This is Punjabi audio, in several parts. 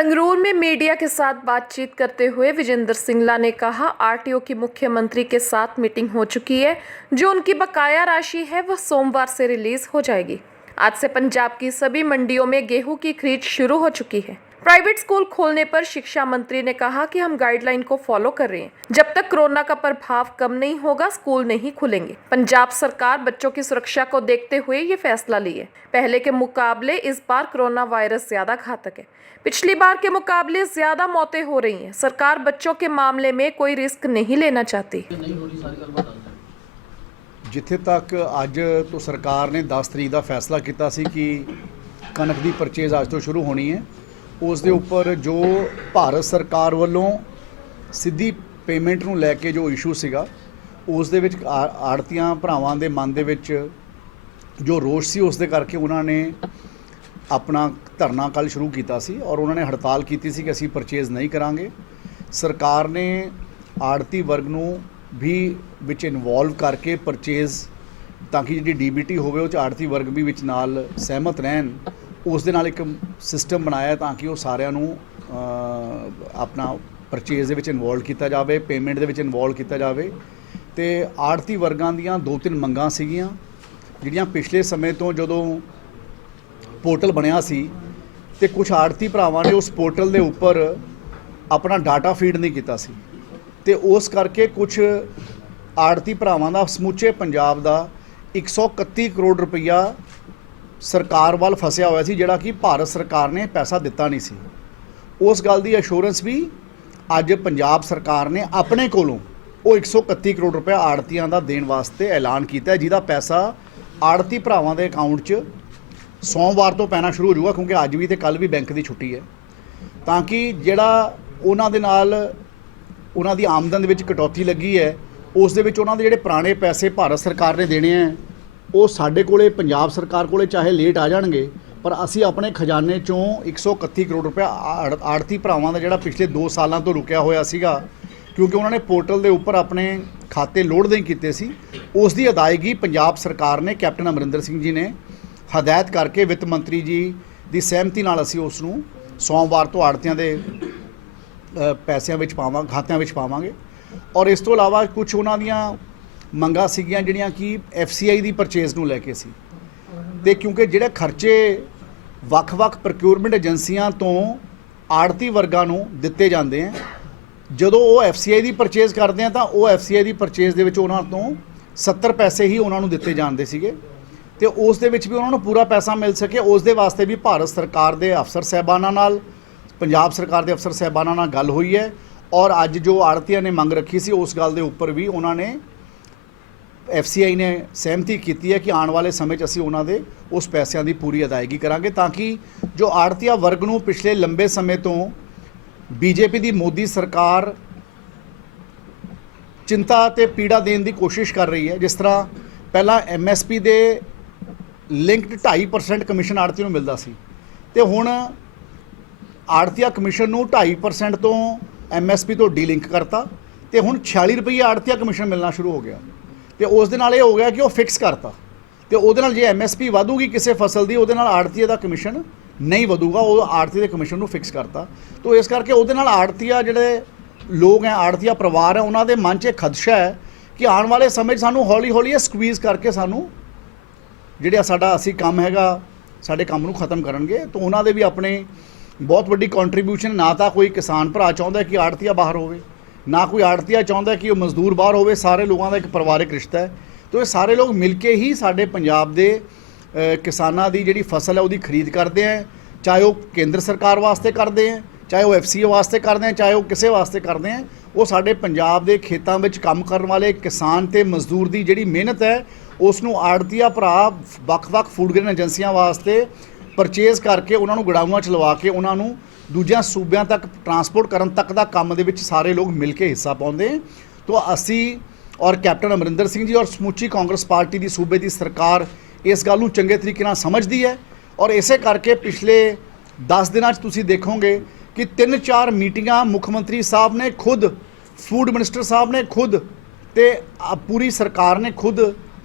संगरूर में मीडिया के साथ बातचीत करते हुए विजेंद्र सिंगला ने कहा, आरटीओ की मुख्यमंत्री के साथ मीटिंग हो चुकी है। जो उनकी बकाया राशि है वह सोमवार से रिलीज हो जाएगी। आज से पंजाब की सभी मंडियों में गेहूं की खरीद शुरू हो चुकी है। प्राइवेट स्कूल खोलने पर शिक्षा मंत्री ने कहा कि हम गाइडलाइन को फॉलो कर रहे हैं। जब तक कोरोना का प्रभाव कम नहीं होगा, स्कूल नहीं खुलेंगे। पंजाब सरकार बच्चों की सुरक्षा को देखते हुए ये फैसला ली है। पहले के मुकाबले इस बार कोरोना वायरस ज्यादा घातक है। पिछली बार के मुकाबले ज्यादा मौतें हो रही हैं। सरकार बच्चों के मामले में कोई रिस्क नहीं लेना चाहती। जिथे तक अज तो सरकार ने 10 तरीक का फैसला किया सी कि कनक की परचेज अज तो शुरू होनी है, उस दे उपर जो भारत सरकार वालों सीधी पेमेंट नूं लैके जो इशू सीगा, उस दे विच आड़तियां भरावां दे मन दे विच जो रोष सी, उस दे करके उन्होंने अपना धरना कल शुरू किया सी और उन्होंने हड़ताल की थी कि असीं परचेज नहीं करांगे। सरकार ने आड़ती वर्ग नूं भी विच इनवॉल्व करके परचेज ताकि जी डीबीटी होवे उह आड़ती वर्ग भी विच नाल सहमत रहन, उस दे नाल एक सिस्टम बनाया ताकि वो सारिਆਂ ਨੂੰ अपना परचेज ਦੇ ਵਿੱਚ ਇਨਵੋਲਵ ਕੀਤਾ ਜਾਵੇ, पेमेंट ਦੇ ਵਿੱਚ ਇਨਵੋਲਵ ਕੀਤਾ ਜਾਵੇ। ਤੇ ਆੜਤੀ ਵਰਗਾਂ ਦੀਆਂ 2-3 ਮੰਗਾਂ ਸੀਗੀਆਂ ਜਿਹੜੀਆਂ ਪਿਛਲੇ ਸਮੇਂ ਤੋਂ ਜਦੋਂ पोर्टल बनया सी ते कुछ आड़ती भरावां ने उस पोर्टल के उपर अपना डाटा फीड नहीं किया सी ते उस करके कुछ आड़ती भरावां दा समूचे पंजाब दा 131 करोड़ रुपया सरकार वाल फसिया होया सी, जिहड़ा कि भारत सरकार ने पैसा दिता नहीं सी। उस गल दी अश्योरेंस भी अज पंजाब सरकार ने अपने कोलों वो 131 करोड़ रुपया आड़तियां दा देण वास्ते ऐलान किया, जिहदा पैसा आड़ती भरावां दे अकाउंट 'च सोमवार तो पैना शुरू हो जाऊगा, क्योंकि अज भी तो कल भी बैंक की छुट्टी है, ताकि जिहड़ा उन्हां दे नाल उन्हां दी आमदन दे विच कटौती लगी है, उस दे विच उन्हां दे जिहड़े पुराने पैसे भारत सरकार ने देने हैं वो साडे कोले पंजाब सरकार कोले चाहे लेट आ जाणगे, पर असीं अपने खजाने चों 131 करोड़ रुपया आड़ती भरावां दा जिहड़ा पिछले 2 सालां तो रुकिया होया सीगा, क्योंकि उन्होंने पोर्टल के उपर अपने खाते लोड नहीं किए सी, उस दी अदायगी पंजाब सरकार ने कैप्टन अमरिंदर सिंह जी ने हदायत करके वित्त मंत्री जी की सहमति नाल असीं उस नूं सोमवार तो आड़तियां दे पैसिਆਂ ਵਿੱਚ ਖਾਤਿਆਂ ਵਿੱਚ ਪਾਵਾਂਗੇ। और इस तो इलावा कुछ उन्हां दियां मंगां सीगीਆਂ ਜਿਹੜੀਆਂ कि FCI ਦੀ परचेज ਨੂੰ ਲੈ ਕੇ ਸੀ, ਤੇ क्योंकि ਜਿਹੜੇ ਖਰਚੇ ਵੱਖ-ਵੱਖ ਪ੍ਰੋਕਿਊਰਮੈਂਟ ਏਜੰਸੀਆਂ ਤੋਂ ਆੜਤੀ ਵਰਗਾਂ ਨੂੰ ਦਿੱਤੇ ਜਾਂਦੇ ਆ, ਜਦੋਂ ਉਹ FCI ਦੀ परचेज ਕਰਦੇ ਆ ਤਾਂ ਉਹ FCI ਦੀ परचेज ਦੇ ਵਿੱਚ ਉਹਨਾਂ ਤੋਂ 70 ਪੈਸੇ ਹੀ ਉਹਨਾਂ ਨੂੰ ਦਿੱਤੇ ਜਾਂਦੇ ਸੀਗੇ, ਤੇ ਉਸ ਦੇ ਵਿੱਚ ਵੀ ਉਹਨਾਂ ਨੂੰ ਪੂਰਾ ਪੈਸਾ ਮਿਲ ਸਕੇ। ਉਸ ਦੇ ਵਾਸਤੇ ਵੀ ਭਾਰਤ ਸਰਕਾਰ ਦੇ ਅਫਸਰ ਸਾਹਿਬਾਨਾਂ ਨਾਲ, ਪੰਜਾਬ ਸਰਕਾਰ ਦੇ ਅਫਸਰ ਸਾਹਿਬਾਨਾਂ ਨਾਲ ਗੱਲ ਹੋਈ ਹੈ, ਔਰ ਅੱਜ ਜੋ ਆੜਤੀਆਂ ਨੇ ਮੰਗ ਰੱਖੀ ਸੀ ਉਸ ਗੱਲ ਦੇ ਉੱਪਰ ਵੀ ਉਹਨਾਂ ਨੇ FCI ਨੇ ਸਹਿਮਤੀ ਕੀਤੀ ਹੈ ਕਿ ਆਉਣ ਵਾਲੇ ਸਮੇਂ 'ਚ ਅਸੀਂ ਉਹਨਾਂ ਦੇ ਉਸ ਪੈਸਿਆਂ ਦੀ ਪੂਰੀ ਅਦਾਇਗੀ ਕਰਾਂਗੇ, ਤਾਂ ਕਿ ਜੋ ਆੜਤੀਆ ਵਰਗ ਨੂੰ ਪਿਛਲੇ ਲੰਬੇ ਸਮੇਂ ਤੋਂ BJP ਦੀ ਮੋਦੀ ਸਰਕਾਰ ਚਿੰਤਾ ਤੇ ਪੀੜਾ ਦੇਣ ਦੀ ਕੋਸ਼ਿਸ਼ ਕਰ ਰਹੀ ਹੈ। ਜਿਸ ਤਰ੍ਹਾਂ ਪਹਿਲਾਂ MSP ਦੇ ਲਿੰਕਡ 2.5% ਕਮਿਸ਼ਨ ਆੜਤੀ ਨੂੰ ਮਿਲਦਾ ਸੀ, ਤੇ ਹੁਣ ਆੜਤੀਆ ਕਮਿਸ਼ਨ ਨੂੰ 2.5% ਤੋਂ MSP ਤੋਂ ਡੀਲਿੰਕ ਕਰਤਾ, ਤੇ ਹੁਣ 46 ਰੁਪਏ ਆੜਤੀਆ ਕਮਿਸ਼ਨ ਮਿਲਣਾ ਸ਼ੁਰੂ ਹੋ ਗਿਆ, ਤੇ ਉਸ ਦੇ ਨਾਲ ਇਹ ਹੋ ਗਿਆ ਕਿ ਉਹ ਫਿਕਸ ਕਰਤਾ, ਤੇ ਉਹਦੇ ਨਾਲ ਜੇ MSP ਵਧੂਗੀ ਕਿਸੇ ਫਸਲ ਦੀ, ਉਹਦੇ ਨਾਲ ਆੜਤੀਏ ਦਾ ਕਮਿਸ਼ਨ ਨਹੀਂ ਵਧੂਗਾ, ਉਹ ਆੜਤੀ ਦੇ ਕਮਿਸ਼ਨ ਨੂੰ ਫਿਕਸ ਕਰਤਾ। तो इस करके ਉਹਦੇ ਨਾਲ ਆੜਤੀਆ ਜਿਹੜੇ ਲੋਕ ਹੈ, ਆੜਤੀਆ ਪਰਿਵਾਰ ਹੈ, ਉਹਨਾਂ ਦੇ ਮਨ 'ਚ ਖਦਸ਼ਾ ਹੈ ਕਿ ਆਉਣ ਵਾਲੇ ਸਮੇਂ 'ਚ ਸਾਨੂੰ ਹੌਲੀ ਹੌਲੀ ਇਹ ਸਕਵੀਜ਼ ਕਰਕੇ ਸਾਨੂੰ ਜਿਹੜਾ ਸਾਡਾ ਅਸੀਂ ਕੰਮ ਹੈਗਾ, ਸਾਡੇ ਕੰਮ ਨੂੰ ਖਤਮ ਕਰਨਗੇ। ਤਾਂ ਉਹਨਾਂ ਦੇ ਵੀ ਆਪਣੇ ਬਹੁਤ ਵੱਡੀ ਕੰਟਰੀਬਿਊਸ਼ਨ, ਨਾ ਤਾਂ ਕੋਈ ਕਿਸਾਨ ਭਰਾ ਚਾਹੁੰਦਾ ਕਿ ਆੜਤੀਆ ਬਾਹਰ ਹੋਵੇ, ਨਾ ਕੋਈ ਆੜਤੀਆ ਚਾਹੁੰਦਾ ਕਿ ਉਹ ਮਜ਼ਦੂਰ ਬਾਹਰ ਹੋਵੇ, ਸਾਰੇ ਲੋਕਾਂ ਦਾ ਇੱਕ ਪਰਿਵਾਰਿਕ ਰਿਸ਼ਤਾ ਹੈ। ਤਾਂ ਇਹ ਸਾਰੇ ਲੋਕ ਮਿਲ ਕੇ ਹੀ ਸਾਡੇ ਪੰਜਾਬ ਦੇ ਕਿਸਾਨਾਂ ਦੀ ਜਿਹੜੀ ਫਸਲ ਹੈ ਉਹਦੀ ਖਰੀਦ ਕਰਦੇ ਹੈ, ਚਾਹੇ ਉਹ ਕੇਂਦਰ ਸਰਕਾਰ ਵਾਸਤੇ ਕਰਦੇ ਹੈ, ਚਾਹੇ ਉਹ FCI ਵਾਸਤੇ ਕਰਦੇ हैं, ਚਾਹੇ ਉਹ ਕਿਸੇ ਵਾਸਤੇ ਕਰਦੇ हैं। ਉਹ ਸਾਡੇ ਪੰਜਾਬ ਦੇ ਖੇਤਾਂ ਵਿੱਚ ਕੰਮ ਕਰਨ ਵਾਲੇ ਕਿਸਾਨ ਤੇ ਮਜ਼ਦੂਰ ਦੀ ਜਿਹੜੀ ਮਿਹਨਤ ਹੈ ਉਸ ਨੂੰ ਆੜਤੀਆ ਭਰਾ ਵੱਖ-ਵੱਖ ਫੂਡ ਗ੍ਰੇਨ ਏਜੰਸੀਆਂ ਵਾਸਤੇ ਪਰਚੇਜ਼ ਕਰਕੇ ਉਹਨਾਂ ਨੂੰ ਗੜਾਊਆਂ 'ਚ ਲਵਾ ਕੇ ਉਹਨਾਂ ਨੂੰ ਦੂਜਿਆਂ ਸੂਬਿਆਂ ਤੱਕ ਟਰਾਂਸਪੋਰਟ ਕਰਨ ਤੱਕ ਦਾ ਕੰਮ ਦੇ ਵਿੱਚ ਸਾਰੇ ਲੋਕ ਮਿਲ ਕੇ ਹਿੱਸਾ ਪਾਉਂਦੇ। ਤਾਂ ਅਸੀਂ ਔਰ ਕੈਪਟਨ ਅਮਰਿੰਦਰ ਸਿੰਘ ਜੀ ਔਰ ਸਮੁੱਚੀ ਕਾਂਗਰਸ ਪਾਰਟੀ ਦੀ ਸੂਬੇ ਦੀ ਸਰਕਾਰ ਇਸ ਗੱਲ ਨੂੰ ਚੰਗੇ ਤਰੀਕੇ ਨਾਲ ਸਮਝਦੀ ਹੈ, ਔਰ ਇਸੇ ਕਰਕੇ ਪਿਛਲੇ 10 ਦਿਨਾਂ 'ਚ ਤੁਸੀਂ ਦੇਖੋਗੇ कि 3-4 मीटिंगां मुख्यमंत्री साहब ने खुद, फूड मिनिस्टर साहब ने खुद, ते पूरी सरकार ने खुद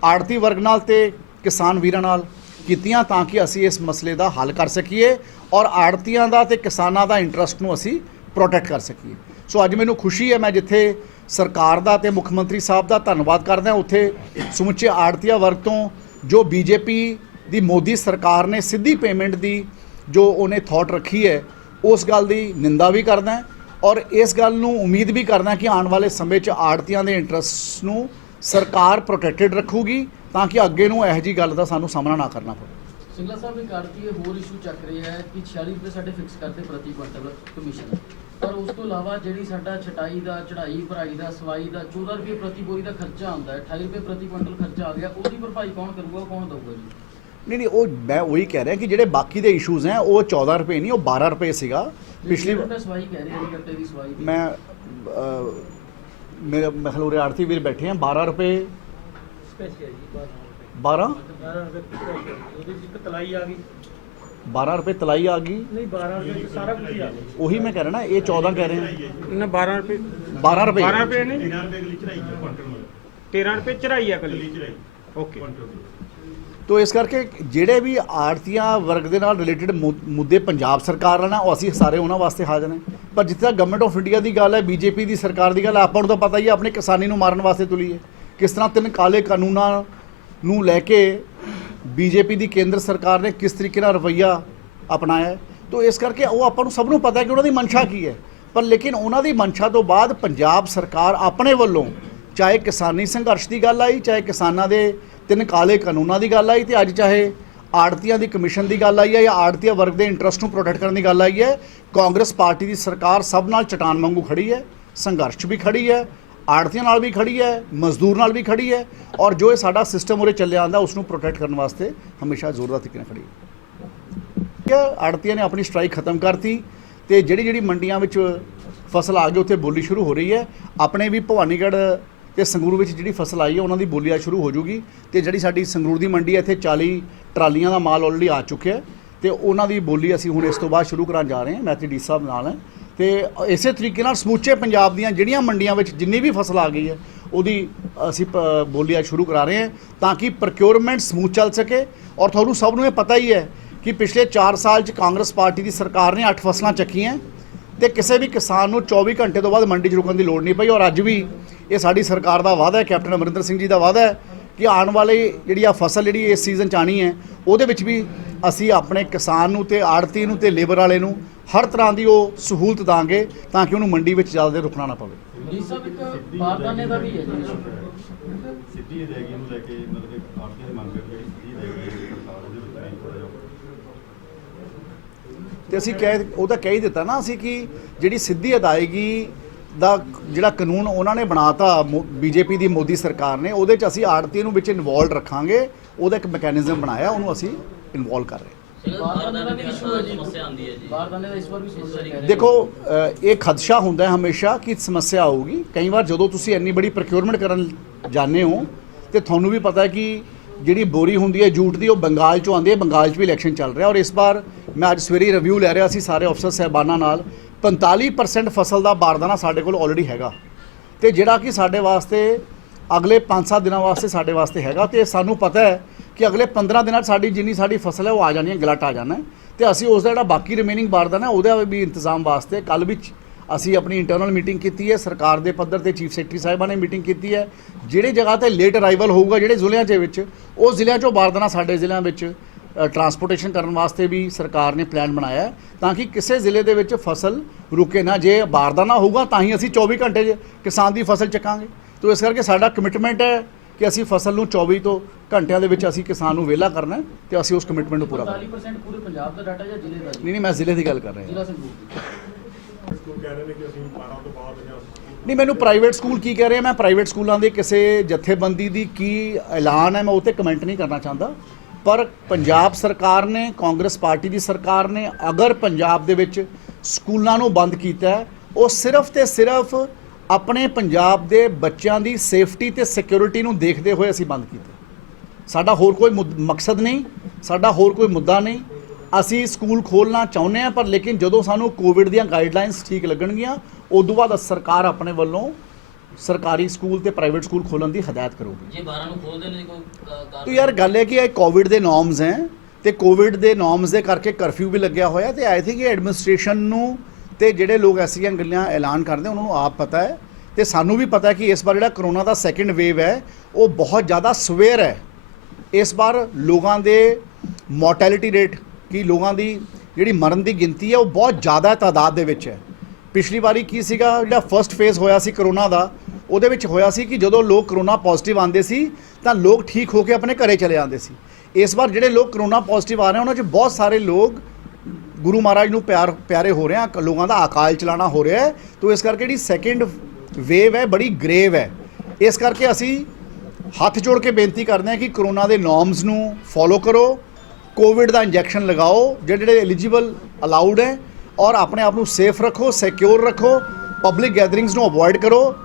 आड़ती वर्ग नाल ते किसान वीरां नाल ਕੀਤੀਆਂ ਤਾਂ ਕਿ ਅਸੀਂ ਇਸ ਮਸਲੇ ਦਾ ਹੱਲ ਕਰ ਸਕੀਏ ਔਰ ਆੜਤੀਆਂ ਦਾ ਤੇ ਕਿਸਾਨਾਂ ਦਾ ਇੰਟਰਸਟ ਨੂੰ ਅਸੀਂ ਪ੍ਰੋਟੈਕਟ ਕਰ ਸਕੀਏ। ਸੋ ਅੱਜ ਮੈਨੂੰ ਖੁਸ਼ੀ ਹੈ, ਮੈਂ ਜਿੱਥੇ ਸਰਕਾਰ ਦਾ ਤੇ ਮੁੱਖ ਮੰਤਰੀ ਸਾਹਿਬ ਦਾ ਧੰਨਵਾਦ ਕਰਦਾ, ਉੱਥੇ ਸਮੁੱਚੇ ਆੜਤੀਆ ਵਰਗ ਤੋਂ ਜੋ ਬੀਜੇਪੀ ਦੀ ਮੋਦੀ ਸਰਕਾਰ ਨੇ ਸਿੱਧੀ ਪੇਮੈਂਟ ਦੀ ਜੋ ਉਹਨੇ ਥਾਟ ਰੱਖੀ ਹੈ, ਉਸ ਗੱਲ ਦੀ ਨਿੰਦਾ ਵੀ ਕਰਦਾ ਔਰ ਇਸ ਗੱਲ ਨੂੰ ਉਮੀਦ ਵੀ ਕਰਦਾ ਕਿ ਆਉਣ ਵਾਲੇ ਸਮੇਂ 'ਚ ਆੜਤੀਆਂ ਦੇ ਇੰਟਰਸਟ ਨੂੰ ਸਰਕਾਰ ਪ੍ਰੋਟੈਕਟਡ ਰੱਖੂਗੀ ਤਾਂ ਕਿ ਅੱਗੇ ਨੂੰ ਇਹੋ ਜਿਹੀ ਗੱਲ ਦਾ ਸਾਨੂੰ ਸਾਹਮਣਾ ਨਾ ਕਰਨਾ ਪਵੇ। ਸਿੰਗਲਾ ਸਾਹਿਬ ਇੱਕ ਆੜ੍ਹਤੀਏ ਹੋਰ ਇਸ਼ੂ ਚੱਕ ਰਿਹਾ ਹੈ ਕਿ 46 ਰੁਪਏ ਸਾਡੇ ਫਿਕਸ ਕਰਦੇ ਪ੍ਰਤੀ ਕੁਇੰਟਲ ਕਮਿਸ਼ਨ, ਪਰ ਉਸ ਤੋਂ ਇਲਾਵਾ ਜਿਹੜੀ ਸਾਡਾ ਛਟਾਈ ਦਾ, ਚੜਾਈ ਭਰਾਈ ਦਾ, ਸਵਾਈ ਦਾ 14 ਰੁਪਏ ਪ੍ਰਤੀ ਬੋਰੀ ਦਾ ਖਰਚਾ ਆਉਂਦਾ ਹੈ, 28 ਰੁਪਏ ਪ੍ਰਤੀ ਕੁਇੰਟਲ ਖਰਚਾ ਆ ਗਿਆ, ਉਹਦੀ ਭਰਪਾਈ ਕੌਣ ਕਰੂਗਾ, ਕੌਣ ਦਊਗਾ ਜੀ? ਨਹੀਂ, ਉਹ ਮੈਂ ਉਹੀ ਕਹਿ ਰਿਹਾ ਕਿ ਜਿਹੜੇ ਬਾਕੀ ਦੇ ਇਸ਼ੂਜ਼ ਹੈ ਉਹ 14 ਰੁਪਏ ਨਹੀਂ, ਉਹ 12 ਰੁਪਏ ਸੀਗਾ ਪਿਛਲੀ ਰੁਪਏ ਸਵਾਈ ਕਹਿ ਰਹੇ ਜੀ, ਗੱਟੇ ਦੀ ਸਵਾਈ ਦੀ। ਮੈਂ ਮੇਰੇ ਮਖਲੂਰੇ ਆੜਤੀ ਵੀਰ ਬੈਠੇ हैं 12 रुपए 12 12 रुपए तलाई आ गई नहीं 12 रुपए सारा कुछ ही आ गया। वही मैं कह रहा ना, ये 14 कह रहे हैं ना 12 रुपए 12 रुपए 12 रुपए नहीं 13 रुपए चढ़ाई है कल ओके। तो इस करके ਜਿਹੜੇ ਵੀ ਆੜਤੀਆਂ ਵਰਗ ਦੇ ਨਾਲ ਰਿਲੇਟਡ ਮੁੱਦੇ ਪੰਜਾਬ ਸਰਕਾਰ ਨਾਲ ਨਾ ਉਹ ਅਸੀਂ ਸਾਰੇ ਉਹਨਾਂ ਵਾਸਤੇ ਹਾਜ਼ਰ ਹਾਂ, ਪਰ ਜਿੱਥੇ ਤੱਕ ਗਵਰਨਮੈਂਟ ਆਫ ਇੰਡੀਆ ਦੀ ਗੱਲ ਹੈ, ਬੀਜੇਪੀ ਦੀ ਸਰਕਾਰ ਦੀ ਗੱਲ, ਆਪਾਂ ਨੂੰ ਤਾਂ ਪਤਾ ਹੀ ਹੈ ਆਪਣੀ ਕਿਸਾਨੀ ਨੂੰ ਮਾਰਨ ਵਾਸਤੇ ਤੁਲੀ ਹੈ। ਕਿਸ ਤਰ੍ਹਾਂ 3 ਕਾਲੇ ਕਾਨੂੰਨਾਂ ਨੂੰ ਲੈ ਕੇ ਬੀਜੇਪੀ ਦੀ ਕੇਂਦਰ ਸਰਕਾਰ ਨੇ ਕਿਸ ਤਰੀਕੇ ਨਾਲ ਰਵੱਈਆ ਅਪਣਾਇਆ ਹੈ। ਤਾਂ ਇਸ ਕਰਕੇ ਉਹ ਆਪਾਂ ਨੂੰ ਸਭ ਨੂੰ ਪਤਾ ਹੈ ਕਿ ਉਹਨਾਂ ਦੀ ਮਨਸ਼ਾ ਕੀ ਹੈ, ਪਰ ਲੇਕਿਨ ਉਹਨਾਂ ਦੀ ਮਨਸ਼ਾ ਤੋਂ ਬਾਅਦ ਪੰਜਾਬ ਸਰਕਾਰ ਆਪਣੇ ਵੱਲੋਂ ਚਾਹੇ ਕਿਸਾਨੀ ਸੰਘਰਸ਼ ਦੀ ਗੱਲ ਆਈ, ਚਾਹੇ ਕਿਸਾਨਾਂ ਦੇ 3 ਕਾਲੇ ਕਾਨੂੰਨਾਂ ਦੀ ਗੱਲ ਆਈ, ਤੇ ਅੱਜ ਚਾਹੇ ਆੜਤੀਆਂ ਦੀ ਕਮਿਸ਼ਨ ਦੀ ਗੱਲ ਆਈ ਹੈ ਜਾਂ ਆੜਤੀਆ ਵਰਗ ਦੇ ਇੰਟਰਸਟ ਨੂੰ ਪ੍ਰੋਟੈਕਟ ਕਰਨ ਦੀ ਗੱਲ ਆਈ ਹੈ, ਕਾਂਗਰਸ ਪਾਰਟੀ ਦੀ ਸਰਕਾਰ ਸਭ ਨਾਲ ਚਟਾਨ ਵਾਂਗੂ ਖੜੀ ਹੈ, ਸੰਘਰਸ਼ 'ਚ ਵੀ ਖੜੀ ਹੈ, ਆੜਤੀਆਂ ਨਾਲ ਵੀ ਖੜੀ ਹੈ, ਮਜ਼ਦੂਰ ਨਾਲ ਵੀ ਖੜੀ ਹੈ, ਔਰ ਜੋ ਇਹ ਸਾਡਾ ਸਿਸਟਮ ਉਰੇ ਚੱਲਿਆ ਆਉਂਦਾ ਉਸ ਨੂੰ ਪ੍ਰੋਟੈਕਟ ਕਰਨ ਵਾਸਤੇ ਹਮੇਸ਼ਾ ਜ਼ੋਰਦਾਰ ਤਰੀਕੇ ਨਾਲ ਖੜੀ ਹੈ। ਆੜਤੀਆਂ ਨੇ ਆਪਣੀ ਸਟ੍ਰਾਈਕ ਖਤਮ ਕਰਤੀ ਤੇ ਜਿਹੜੀ ਮੰਡੀਆਂ ਵਿੱਚ ਫਸਲ ਆ ਗਈ ਉੱਥੇ ਬੋਲੀ ਸ਼ੁਰੂ ਹੋ ਰਹੀ ਹੈ। ਆਪਣੇ ਵੀ ਭਵਾਨੀਗੜ੍ਹ ਤੇ ਸੰਗਰੂਰ ਵਿੱਚ ਜਿਹੜੀ ਫਸਲ ਆਈ ਹੈ ਉਹਨਾਂ ਦੀ ਬੋਲੀਆਂ ਸ਼ੁਰੂ ਹੋ ਜੂਗੀ, ਤੇ ਜਿਹੜੀ ਸਾਡੀ ਸੰਗਰੂਰ ਦੀ ਮੰਡੀ ਹੈ ਇੱਥੇ 40 ਟਰਾਲੀਆਂ ਦਾ ਮਾਲ ਆਲਰੇਡੀ ਆ ਚੁੱਕਿਆ ਤੇ ਉਹਨਾਂ ਦੀ ਬੋਲੀ ਅਸੀਂ ਹੁਣ ਇਸ ਤੋਂ ਬਾਅਦ ਸ਼ੁਰੂ ਕਰਾਂ ਜਾ ਰਹੇ ਹਾਂ। ਮੈਂ ਤੇ ਡੀ ਸਾਹਿਬ ਨਾਲ ਹੈ ਤੇ ਇਸੇ ਤਰੀਕੇ ਨਾਲ ਸਮੁੱਚੇ ਪੰਜਾਬ ਦੀਆਂ ਜਿਹੜੀਆਂ ਮੰਡੀਆਂ ਵਿੱਚ ਜਿੰਨੀ ਵੀ ਫਸਲ ਆ ਗਈ ਹੈ ਉਹਦੀ ਅਸੀਂ ਬੋਲੀਆਂ ਸ਼ੁਰੂ ਕਰਾ ਰਹੇ ਹਾਂ ਤਾਂ ਕਿ ਪ੍ਰੋਕਿਉਰਮੈਂਟ ਸਮੂਥ ਚੱਲ ਸਕੇ। ਔਰ ਤੁਹਾਨੂੰ ਸਭ ਨੂੰ ਇਹ ਪਤਾ ਹੀ ਹੈ ਕਿ ਪਿਛਲੇ 4 ਸਾਲ 'ਚ ਕਾਂਗਰਸ ਪਾਰਟੀ ਦੀ ਸਰਕਾਰ ਨੇ 8 ਫਸਲਾਂ ਚੱਕੀਆਂ ਤੇ ਕਿਸੇ ਵੀ ਕਿਸਾਨ ਨੂੰ 24 ਘੰਟੇ ਤੋਂ ਬਾਅਦ ਮੰਡੀ 'ਚ ਰੁਕਣ ਦੀ ਲੋੜ ਨਹੀਂ ਪਈ। ਔਰ ਅੱਜ ਵੀ ਇਹ ਸਾਡੀ ਸਰਕਾਰ ਦਾ ਵਾਅਦਾ ਹੈ, ਕੈਪਟਨ ਅਮਰਿੰਦਰ ਸਿੰਘ ਜੀ ਦਾ ਵਾਅਦਾ ਹੈ ਕਿ ਆਉਣ ਵਾਲੇ ਜਿਹੜੀ ਆ ਫਸਲ ਜਿਹੜੀ ਇਸ ਸੀਜ਼ਨ 'ਚ ਆਉਣੀ ਹੈ ਉਹਦੇ ਵਿੱਚ ਵੀ ਅਸੀਂ ਆਪਣੇ ਕਿਸਾਨ ਨੂੰ ਤੇ ਆੜਤੀ ਨੂੰ ਤੇ ਲੇਬਰ ਵਾਲੇ ਨੂੰ ਹਰ ਤਰ੍ਹਾਂ ਦੀ ਉਹ ਸਹੂਲਤ ਦਾਂਗੇ ਤਾਂ ਕਿ ਉਹਨੂੰ ਮੰਡੀ ਵਿੱਚ ਜ਼ਿਆਦਾ ਦੇਰ ਰੁਕਣਾ ਨਾ ਪਵੇ। ਜੀ ਸਾਹਿਬ ਇੱਕ ਬਾਰਦਾਨੇ ਦਾ ਵੀ ਹੈ ਜੀ ਸਿੱਧੀ ਅਦਾਇਗੀ ਨੂੰ ਲੈ ਕੇ ਮਤਲਬ ਕਿ ਆੜ੍ਹਤੀਆਂ ਦੀ ਮੰਗ ਕਰਕੇ ਸਿੱਧੀ ਅਦਾਇਗੀ ਸਰਕਾਰ ਉਹਦੇ ਵਿੱਚ ਨਹੀਂ ਥੋੜ੍ਹਾ ਜਿਹਾ ਤੇ ਅਸੀਂ ਉਹ ਤਾਂ ਕਹਿ ਹੀ ਦਿੱਤਾ ਨਾ ਅਸੀਂ ਕਿ ਜਿਹੜੀ ਸਿੱਧੀ ਅਦਾਇਗੀ ਦਾ ਜਿਹੜਾ ਕਾਨੂੰਨ ਉਹਨਾਂ ਨੇ ਬਣਾਤਾ ਬੀਜੇਪੀ ਦੀ ਮੋਦੀ ਸਰਕਾਰ ਨੇ, ਉਹਦੇ 'ਚ ਅਸੀਂ ਆੜਤੀ ਨੂੰ ਵਿੱਚ ਇਨਵੋਲਵ ਰੱਖਾਂਗੇ, ਉਹਦਾ ਇੱਕ ਮੈਕੈਨਿਜ਼ਮ ਬਣਾਇਆ, ਉਹਨੂੰ ਅਸੀਂ ਇਨਵੋਲਵ ਕਰ ਰਹੇ ਹਾਂ। ਬਾਰਦਾਨੇ ਦਾ ਵੀ ਇਸ਼ੂ ਹੈ ਜੀ, ਸਮੱਸਿਆ ਆਉਂਦੀ ਹੈ ਜੀ, ਬਾਰਦਾਨੇ ਦਾ ਇਸ ਵਾਰ ਵੀ ਸਮੱਸਿਆ ਕਹਿ ਰਹੇ ਦੇਖੋ ਇਹ ਖਦਸ਼ਾ ਹੁੰਦਾ ਹੈ ਹਮੇਸ਼ਾ ਕਿ ਸਮੱਸਿਆ ਆਊਗੀ। ਕਈ ਵਾਰ ਜਦੋਂ ਤੁਸੀਂ ਇੰਨੀ ਬੜੀ ਪ੍ਰੋਕਿਉਰਮੈਂਟ ਕਰਨ ਜਾਂਦੇ ਹੋ ਤੇ ਤੁਹਾਨੂੰ ਵੀ ਪਤਾ ਹੈ ਕਿ ਜਿਹੜੀ ਬੋਰੀ ਹੁੰਦੀ ਹੈ ਜੂਟ ਦੀ ਉਹ ਬੰਗਾਲ 'ਚੋਂ ਆਉਂਦੀ ਹੈ, ਬੰਗਾਲ 'ਚ ਵੀ ਇਲੈਕਸ਼ਨ ਚੱਲ ਰਿਹਾ ਔਰ ਇਸ ਵਾਰ ਮੈਂ ਅੱਜ ਸਵੇਰੇ ਰਿਵਿਊ ਲੈ ਰਿਹਾ ਸੀ ਸਾਰੇ ਅਫਸਰ ਸਾਹਿਬਾਨਾਂ ਨਾਲ, 45% ਫਸਲ ਦਾ ਬਾਰਦਾਨਾ ਸਾਡੇ ਕੋਲ ਆਲਰੇਡੀ ਹੈਗਾ ਤੇ ਜਿਹੜਾ ਕਿ ਸਾਡੇ ਵਾਸਤੇ ਅਗਲੇ 5-7 ਦਿਨਾਂ ਵਾਸਤੇ ਸਾਡੇ ਵਾਸਤੇ ਹੈਗਾ ਤੇ ਸਾਨੂੰ ਪਤਾ ਹੈ ਕਿ ਅਗਲੇ 15 ਦਿਨਾਂ 'ਚ ਸਾਡੀ ਜਿੰਨੀ ਸਾਡੀ ਫਸਲ ਹੈ ਉਹ ਆ ਜਾਣੀ ਹੈ, ਗਲਟ ਆ ਜਾਣਾ ਤੇ ਅਸੀਂ ਉਸ ਦਾ ਜਿਹੜਾ ਬਾਕੀ ਰਿਮੇਨਿੰਗ ਬਾਰਦਾਨਾ ਉਹਦਾ ਵੀ ਇੰਤਜ਼ਾਮ ਵਾਸਤੇ ਕੱਲ੍ਹ ਵੀ ਅਸੀਂ ਆਪਣੀ ਇੰਟਰਨਲ ਮੀਟਿੰਗ ਕੀਤੀ ਹੈ, ਸਰਕਾਰ ਦੇ ਪੱਧਰ ਤੇ ਚੀਫ ਸੈਕਟਰੀ ਸਾਹਿਬਾਂ ਨੇ ਮੀਟਿੰਗ ਕੀਤੀ ਹੈ। ਜਿਹੜੇ ਜਗ੍ਹਾ ਤੇ ਲੇਟ ਅਰਾਈਵਲ ਹੋਊਗਾ ਜਿਹੜੇ ਜ਼ਿਲ੍ਹਿਆਂ ਦੇ ਵਿੱਚ ਉਹ ਜ਼ਿਲ੍ਹਿਆਂ 'ਚੋਂ ਬਾਰਦਾਨਾ ਸਾਡੇ ਜ਼ਿਲ੍ਹਿਆਂ ਵਿੱਚ ਟਰਾਂਸਪੋਰਟੇਸ਼ਨ ਕਰਨ ਵਾਸਤੇ ਵੀ ਸਰਕਾਰ ਨੇ ਪਲਾਨ ਬਣਾਇਆ ਹੈ ਤਾਂ ਕਿ ਕਿਸੇ ਜ਼ਿਲ੍ਹੇ ਦੇ ਵਿੱਚ ਫਸਲ ਰੁਕੇ ਨਾ। ਜੇ ਬਾਰਦਾਨਾ ਹੋਊਗਾ ਤਾਂ ਹੀ ਅਸੀਂ 24 ਘੰਟੇ 'ਚ ਕਿਸਾਨ ਦੀ ਫਸਲ ਚੱਕਾਂਗੇ। ਤੋਂ ਇਸ ਕਰਕੇ ਸਾਡਾ ਕਮਿਟਮੈਂਟ ਹੈ ਕਿ ਅਸੀਂ ਫਸਲ ਨੂੰ 24 ਤੋਂ ਘੰਟਿਆਂ ਦੇ ਵਿੱਚ ਅਸੀਂ ਕਿਸਾਨ ਨੂੰ ਵਿਹਲਾ ਕਰਨਾ ਤੇ ਅਸੀਂ ਉਸ ਕਮਿਟਮੈਂਟ ਨੂੰ ਪੂਰਾ ਕਰਾਂਗੇ। 45% ਪੂਰੇ ਪੰਜਾਬ ਦਾ ਡਾਟਾ ਜਾਂ ਜ਼ਿਲ੍ਹੇ ਦਾ ਜੀ? ਨਹੀਂ ਮੈਂ ਜ਼ਿਲ੍ਹੇ ਦੀ ਗੱਲ ਕਰ ਰਿਹਾ ਜ਼ਿਲ੍ਹਾ ਸੰਗਰੂਰ ਨਹੀਂ, ਮੈਨੂੰ ਪ੍ਰਾਈਵੇਟ ਸਕੂਲ ਕੀ ਕਹਿ ਰਹੇ ਮੈਂ ਪ੍ਰਾਈਵੇਟ ਸਕੂਲਾਂ ਦੇ ਕਿਸੇ ਜਥੇਬੰਦੀ ਦੀ ਕੀ ਐਲਾਨ ਹੈ ਮੈਂ ਉਹ 'ਤੇ ਕਮੈਂਟ ਨਹੀਂ ਕਰਨਾ ਚਾਹੁੰਦਾ, ਪਰ ਪੰਜਾਬ ਸਰਕਾਰ ਨੇ, ਕਾਂਗਰਸ ਪਾਰਟੀ ਦੀ ਸਰਕਾਰ ਨੇ ਅਗਰ ਪੰਜਾਬ ਦੇ ਵਿੱਚ ਸਕੂਲਾਂ ਨੂੰ ਬੰਦ ਕੀਤਾ ਉਹ ਸਿਰਫ ਤੇ ਸਿਰਫ ਆਪਣੇ ਪੰਜਾਬ ਦੇ ਬੱਚਿਆਂ ਦੀ ਸੇਫਟੀ ਤੇ ਸਿਕਿਉਰਿਟੀ ਨੂੰ ਦੇਖਦੇ ਹੋਏ ਅਸੀਂ ਬੰਦ ਕੀਤਾ। ਸਾਡਾ ਹੋਰ ਕੋਈ ਮਕਸਦ ਨਹੀਂ, ਸਾਡਾ ਹੋਰ ਕੋਈ ਮੁੱਦਾ ਨਹੀਂ। ਅਸੀਂ ਸਕੂਲ ਖੋਲ੍ਹਣਾ ਚਾਹੁੰਦੇ ਹਾਂ ਪਰ ਲੇਕਿਨ ਜਦੋਂ ਸਾਨੂੰ ਕੋਵਿਡ ਦੀਆਂ ਗਾਈਡਲਾਈਨਸ ਠੀਕ ਲੱਗਣਗੀਆਂ ਉਦੋਂ ਬਾਅਦ ਸਰਕਾਰ ਆਪਣੇ ਵੱਲੋਂ ਸਰਕਾਰੀ ਸਕੂਲ ਤੇ ਪ੍ਰਾਈਵੇਟ ਸਕੂਲ ਖੋਲ੍ਹਣ ਦੀ ਹਦਾਇਤ ਕਰੂਗੀ। ਜੇ 12 ਨੂੰ ਖੋਲਦੇ ਨੇ ਕੋਈ ਤੋ ਯਾਰ ਗੱਲ ਹੈ ਕਿ ਇਹ ਕੋਵਿਡ ਦੇ ਨੋਰਮਸ ਹੈ ਤੇ ਕੋਵਿਡ ਦੇ ਨੋਰਮਸ ਦੇ ਕਰਕੇ ਕਰਫਿਊ ਵੀ ਲੱਗਿਆ ਹੋਇਆ ਤੇ ਆਈ ਥਿੰਕ ਇਹ ਐਡਮਿਨਿਸਟ੍ਰੇਸ਼ਨ ਨੂੰ ਤੇ ਜਿਹੜੇ ਲੋਕ ਐਸੀਆਂ ਗੱਲਾਂ ਐਲਾਨ ਕਰਦੇ ਉਹਨਾਂ ਨੂੰ ਆਪ ਪਤਾ ਹੈ ਤੇ ਸਾਨੂੰ ਵੀ ਪਤਾ ਹੈ ਕਿ ਇਸ ਵਾਰ ਜਿਹੜਾ ਕਰੋਨਾ ਦਾ ਸੈਕੰਡ ਵੇਵ ਹੈ ਉਹ ਬਹੁਤ ਜ਼ਿਆਦਾ ਸਵੇਰ ਹੈ। ਇਸ ਵਾਰ ਲੋਕਾਂ ਦੇ ਮੋਰਟੈਲਿਟੀ ਰੇਟ ਕਿ ਲੋਕਾਂ ਦੀ ਜਿਹੜੀ ਮਰਨ ਦੀ ਗਿਣਤੀ ਹੈ ਉਹ ਬਹੁਤ ਜ਼ਿਆਦਾ ਤਾਦਾਦ ਦੇ ਵਿੱਚ ਹੈ। ਪਿਛਲੀ ਵਾਰੀ ਕੀ ਸੀਗਾ, ਜਿਹੜਾ ਫਰਸਟ ਫੇਜ਼ ਹੋਇਆ ਸੀ ਕਰੋਨਾ ਦਾ, ਉਹਦੇ ਵਿੱਚ ਹੋਇਆ ਸੀ ਕਿ ਜਦੋਂ ਲੋਕ ਕਰੋਨਾ ਪੋਜ਼ਿਟਿਵ ਆਉਂਦੇ ਸੀ ਤਾਂ ਲੋਕ ਠੀਕ ਹੋ ਕੇ ਆਪਣੇ ਘਰੇ ਚਲੇ ਜਾਂਦੇ ਸੀ। ਇਸ ਵਾਰ ਜਿਹੜੇ ਲੋਕ ਕਰੋਨਾ ਪੋਜ਼ਿਟਿਵ ਆ ਰਹੇ ਉਹਨਾਂ 'ਚ ਬਹੁਤ ਸਾਰੇ ਲੋਕ ਗੁਰੂ ਮਹਾਰਾਜ ਨੂੰ ਪਿਆਰੇ ਹੋ ਰਹੇ ਆ, ਲੋਕਾਂ ਦਾ ਅਕਾਲ ਚਲਾਣਾ ਹੋ ਰਿਹਾ ਹੈ। ਤੋ ਇਸ ਕਰਕੇ ਜਿਹੜੀ ਸੈਕਿੰਡ ਵੇਵ ਹੈ ਬੜੀ ਗ੍ਰੇਵ ਹੈ। ਇਸ ਕਰਕੇ ਅਸੀਂ ਹੱਥ ਜੋੜ ਕੇ ਬੇਨਤੀ ਕਰਦੇ ਹਾਂ ਕਿ ਕਰੋਨਾ ਦੇ ਨੋਰਮਸ ਨੂੰ ਫੋਲੋ ਕਰੋ, ਕੋਵਿਡ ਦਾ ਇੰਜੈਕਸ਼ਨ ਲਗਾਓ ਜਿਹੜੇ ਐਲੀਜੀਬਲ ਅਲਾਉਡ ਹੈ, ਔਰ ਆਪਣੇ ਆਪ ਨੂੰ ਸੇਫ ਰੱਖੋ, ਸਿਕਿਉਰ ਰੱਖੋ, ਪਬਲਿਕ ਗੈਦਰਿੰਗਸ ਨੂੰ ਅਵੋਇਡ ਕਰੋ।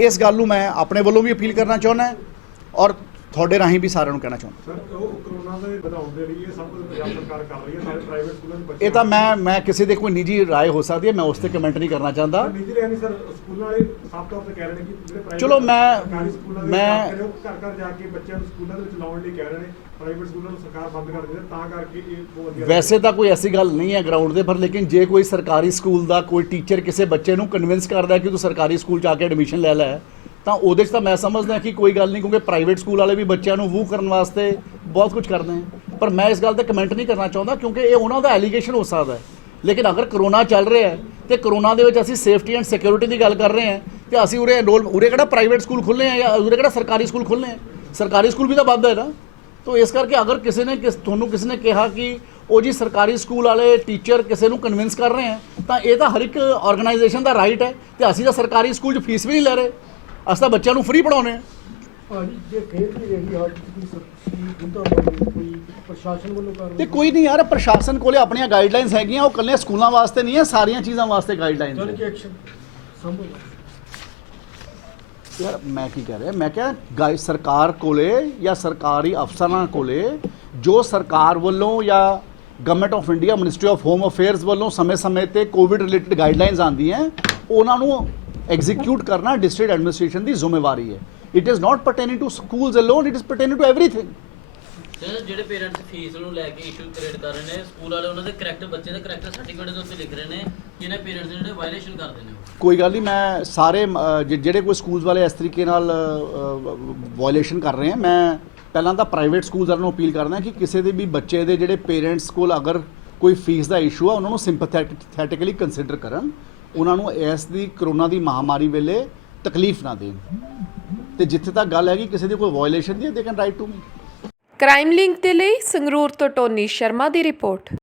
ਇਸ ਗੱਲ ਨੂੰ ਮੈਂ ਆਪਣੇ ਵੱਲੋਂ ਵੀ ਅਪੀਲ ਕਰਨਾ ਚਾਹੁੰਦਾ ਔਰ ਤੁਹਾਡੇ ਰਾਹੀਂ ਵੀ ਸਾਰਿਆਂ ਨੂੰ ਕਹਿਣਾ ਚਾਹੁੰਦਾ। ਸਰ ਉਹ ਕਰੋਨਾ ਦੇ ਵਧਾਉਣ ਦੇ ਲਈ ਇਹ ਸਭ ਕੁਝ ਪੰਜਾਬ ਸਰਕਾਰ ਕਰ ਰਹੀ ਹੈ, ਸਾਰੇ ਪ੍ਰਾਈਵੇਟ ਸਕੂਲਾਂ ਦੇ ਬੱਚੇ ਇਹ ਤਾਂ ਮੈਂ ਕਿਸੇ ਦੇ ਕੋਈ ਨਿੱਜੀ ਰਾਏ ਹੋ ਸਕਦੀ ਹੈ, ਮੈਂ ਉਸ ਤੇ ਕਮੈਂਟ ਨਹੀਂ ਕਰਨਾ ਚਾਹੁੰਦਾ। ਨਿੱਜੀ ਰਹੇ ਨਹੀਂ ਸਰ, ਸਕੂਲਾਂ ਵਾਲੇ ਸਾਫ਼ ਤੌਰ ਤੇ ਕਹਿ ਰਹੇ ਨੇ ਕਿ ਜਿਹੜੇ ਪ੍ਰਾਈਵੇਟ ਚਲੋ ਸਰਕਾਰੀ ਸਕੂਲਾਂ ਦੇ ਮੈਂ ਘਰ ਘਰ ਜਾ ਕੇ ਬੱਚਿਆਂ ਨੂੰ ਸਕੂਲਾਂ ਦੇ ਵਿੱਚ ਲਾਉਣ ਲਈ ਕਹਿ ਰਹੇ ਨੇ, ਪ੍ਰਾਈਵੇਟ ਸਕੂਲਾਂ ਨੂੰ ਸਰਕਾਰ ਬੰਦ ਕਰ ਦਿੰਦੀ ਹੈ, ਤਾਂ ਕਰਕੇ ਇਹ ਬਹੁਤ ਵਧੀਆ। ਵੈਸੇ ਤਾਂ ਕੋਈ ਐਸੀ ਗੱਲ ਨਹੀਂ ਹੈ ਗਰਾਊਂਡ ਦੇ ਪਰ, ਲੇਕਿਨ ਜੇ ਕੋਈ ਸਰਕਾਰੀ ਸਕੂਲ ਦਾ ਕੋਈ ਟੀਚਰ ਕਿਸੇ ਬੱਚੇ ਨੂੰ ਕਨਵਿੰਸ ਕਰਦਾ ਕਿ ਤੂੰ ਸਰਕਾਰੀ ਸਕੂਲ 'ਚ ਆ ਕੇ ਐਡਮਿਸ਼ਨ ਲੈ ਲੈ ਤਾਂ ਉਹਦੇ 'ਚ ਤਾਂ ਮੈਂ ਸਮਝਦਾ ਕਿ ਕੋਈ ਗੱਲ ਨਹੀਂ, ਕਿਉਂਕਿ ਪ੍ਰਾਈਵੇਟ ਸਕੂਲ ਵਾਲੇ ਵੀ ਬੱਚਿਆਂ ਨੂੰ ਵੂ ਕਰਨ ਵਾਸਤੇ ਬਹੁਤ ਕੁਝ ਕਰਦੇ ਹੈ। ਪਰ ਮੈਂ ਇਸ ਗੱਲ ਤੇ ਕਮੈਂਟ ਨਹੀਂ ਕਰਨਾ ਚਾਹੁੰਦਾ ਕਿਉਂਕਿ ਇਹ ਉਹਨਾਂ ਦਾ ਐਲੀਗੇਸ਼ਨ ਹੋ ਸਕਦਾ ਹੈ। ਲੇਕਿਨ ਅਗਰ ਕਰੋਨਾ ਚੱਲ ਰਿਹਾ ਹੈ ਤੇ ਕਰੋਨਾ ਦੇ ਵਿੱਚ ਅਸੀਂ ਸੇਫਟੀ ਐਂਡ ਸਿਕਿਉਰਿਟੀ ਦੀ ਗੱਲ ਕਰ ਰਹੇ ਹਾਂ ਤੇ ਅਸੀਂ ਉਰੇ ਕਿਹੜਾ ਪ੍ਰਾਈਵੇਟ ਸਕੂਲ ਖੁੱਲ੍ਹੇ ਆ ਜਾਂ ਉਰੇ ਕਿਹੜਾ ਸਰਕਾਰੀ ਸਕੂਲ ਖੁੱਲ੍ਹੇ ਆ? ਸਰਕਾਰੀ ਸਕੂਲ ਵੀ ਤਾਂ ਬੰਦ ਹੈ ਨਾ। ਤੋ ਇਸ ਕਰਕੇ ਅਗਰ ਤੁਹਾਨੂੰ ਕਿਸੇ ਨੇ ਕਿਹਾ ਕਿ ਉਹ ਜੀ ਸਰਕਾਰੀ ਸਕੂਲ ਵਾਲੇ ਟੀਚਰ ਕਿਸੇ ਨੂੰ ਕਨਵਿੰਸ ਕਰ ਰਹੇ ਹੈ ਤਾਂ ਇਹ ਤਾਂ ਹਰ ਇੱਕ ਆਰਗੇਨਾਈਜੇਸ਼ਨ ਦਾ ਰਾਈਟ ਹੈ ਤੇ ਅਸੀਂ ਤਾਂ ਸਰਕਾਰੀ ਸਕੂਲ 'ਚ ਫੀਸ ਵੀ ਨਹੀਂ ਲੈ ਰਹੇ, ਅਸੀਂ ਤਾਂ ਬੱਚਿਆਂ ਨੂੰ ਫ੍ਰੀ ਪੜ੍ਹਾਉਂਦੇ ਹਾਂ। ਭਾਜੀ ਜੇ ਖੇਡ ਵੀ ਰਹੀ ਹਰ ਕੋਈ ਪ੍ਰਸ਼ਾਸਨ ਵੱਲੋਂ ਕਾਰਵਾਈ ਤੇ ਕੋਈ ਨਹੀਂ ਯਾਰ, ਪ੍ਰਸ਼ਾਸਨ ਕੋਲੇ ਆਪਣੀਆਂ ਗਾਈਡਲਾਈਨਸ ਹੈਗੀਆਂ, ਉਹ ਇਕੱਲੇ ਸਕੂਲਾਂ ਵਾਸਤੇ ਨਹੀਂ ਹੈ, ਸਾਰੀਆਂ ਚੀਜ਼ਾਂ ਵਾਸਤੇ ਗਾਈਡਲਾਈਨਸ ਹੈ। ਐਕਸ਼ਨ ਸੰਭਵ ਯਾਰ ਮੈਂ ਕੀ ਕਹਿ ਰਿਹਾ, ਮੈਂ ਕਿਹਾ ਸਰਕਾਰ ਕੋਲੇ ਜਾਂ ਸਰਕਾਰੀ ਅਫਸਰਾਂ ਕੋਲੇ ਜੋ ਸਰਕਾਰ ਵੱਲੋਂ ਜਾਂ government of India ministry of home affairs ਵੱਲੋਂ ਸਮੇਂ-ਸਮੇਂ ਤੇ ਕੋਵਿਡ ਰਿਲੇਟਡ ਗਾਈਡਲਾਈਨਸ ਆਉਂਦੀਆਂ ਉਹਨਾਂ ਨੂੰ ਐਗਜ਼ੀਕਿਊਟ ਕਰਨਾ ਡਿਸਟ੍ਰਿਕਟ ਐਡਮਿਨਿਸਟ੍ਰੇਸ਼ਨ ਦੀ ਜ਼ਿੰਮੇਵਾਰੀ ਹੈ। It is not pertaining to schools alone, it is pertaining to everything. ਜਿਹੜੇ ਪੇਰੈਂਟਸ ਫੀਸ ਨੂੰ ਲੈ ਕੇ ਇਸ਼ੂ ਕ੍ਰੀਏਟ ਕਰ ਰਹੇ ਨੇ, ਸਕੂਲ ਵਾਲੇ ਉਹਨਾਂ ਦੇ ਕਰੈਕਟਰ ਬੱਚੇ ਦੇ ਕਰੈਕਟਰ ਸਰਟੀਫਿਕੇਟ ਦੇ ਉੱਤੇ ਲਿਖ ਰਹੇ ਨੇ ਕਿ ਇਹਨਾਂ ਪੇਰੈਂਟਸ ਜਿਹੜੇ ਵਾਇਲੇਸ਼ਨ ਕਰਦੇ ਨੇ। ਕੋਈ ਗੱਲ ਨਹੀਂ, ਮੈਂ ਸਾਰੇ ਜਿਹੜੇ ਕੋਈ ਸਕੂਲਸ ਵਾਲੇ ਇਸ ਤਰੀਕੇ ਨਾਲ ਵਾਇਲੇਸ਼ਨ ਕਰ ਰਹੇ ਹੈ, ਮੈਂ ਪਹਿਲਾਂ ਤਾਂ ਪ੍ਰਾਈਵੇਟ ਸਕੂਲਸ ਵਾਲਿਆਂ ਨੂੰ ਅਪੀਲ ਕਰਦਾ ਕਿ ਕਿਸੇ ਦੇ ਵੀ ਬੱਚੇ ਦੇ ਜਿਹੜੇ ਪੇਰੈਂਟਸ ਕੋਲ ਅਗਰ ਕੋਈ ਫੀਸ ਦਾ ਇਸ਼ੂ ਆ ਉਹਨਾਂ ਨੂੰ ਸਿੰਪੈਥੈਟਿਕਲੀ ਕੰਸੀਡਰ ਕਰਨ, ਉਹਨਾਂ ਨੂੰ ਇਸ ਦੀ ਕਰੋਨਾ ਦੀ ਮਹਾਮਾਰੀ ਵੇਲੇ ਤਕਲੀਫ ਨਾ ਦੇਣ ਤੇ ਜਿੱਥੇ ਤੱਕ ਗੱਲ ਹੈਗੀ ਕਿਸੇ ਦੀ ਕੋਈ ਵਾਇਲੇਸ਼ਨ ਦੀ they can write to me. Crime link ਦੇ ਲਈ ਸੰਗਰੂਰ ਤੋਂ ਟੋਨੀ ਸ਼ਰਮਾ ਦੀ ਰਿਪੋਰਟ।